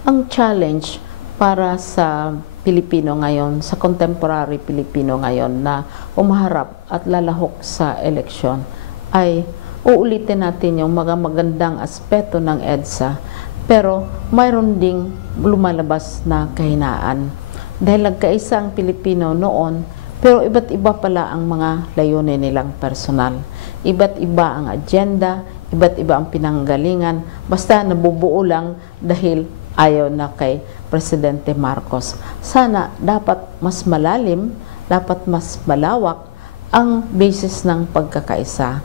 Ang challenge para sa Pilipino ngayon, sa contemporary Pilipino ngayon na umaharap at lalahok sa eleksyon ay uulitin natin yung mga magandang aspeto ng EDSA, pero mayroon ding lumalabas na kahinaan. Dahil nagkaisa ang Pilipino noon, pero iba't iba pala ang mga layunin nilang personal. Iba't iba ang agenda, iba't iba ang pinanggalingan, basta nabubuo lang dahil ayaw na kay Presidente Marcos. Sana dapat mas malalim, dapat mas malawak ang basis ng pagkakaisa.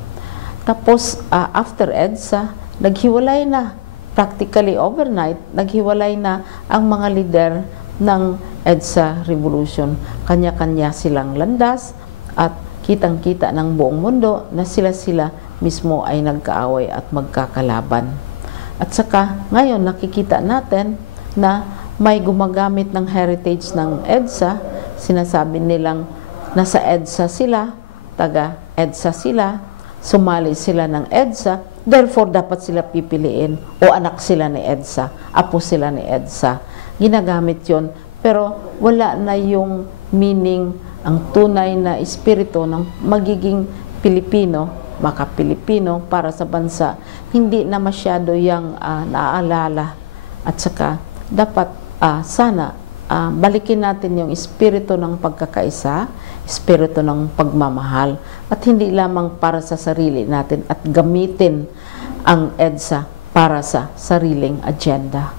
Tapos after EDSA, naghiwalay na, practically overnight, naghiwalay na ang mga leader ng EDSA Revolution. Kanya-kanya silang landas at kitang-kita ng buong mundo na sila-sila mismo ay nagkaaway at magkakalaban. At saka ngayon nakikita natin na may gumagamit ng heritage ng EDSA, sinasabi nilang nasa EDSA sila, taga EDSA sila, sumali sila ng EDSA, therefore dapat sila pipiliin o anak sila ni EDSA, apo sila ni EDSA. Ginagamit yon, pero wala na yung meaning, ang tunay na espiritu ng magiging Pilipino, maka-Pilipino para sa bansa, hindi na masyado yung naaalala. At saka dapat sana balikin natin yung espiritu ng pagkakaisa, espiritu ng pagmamahal, at hindi lamang para sa sarili natin at gamitin ang EDSA para sa sariling agenda.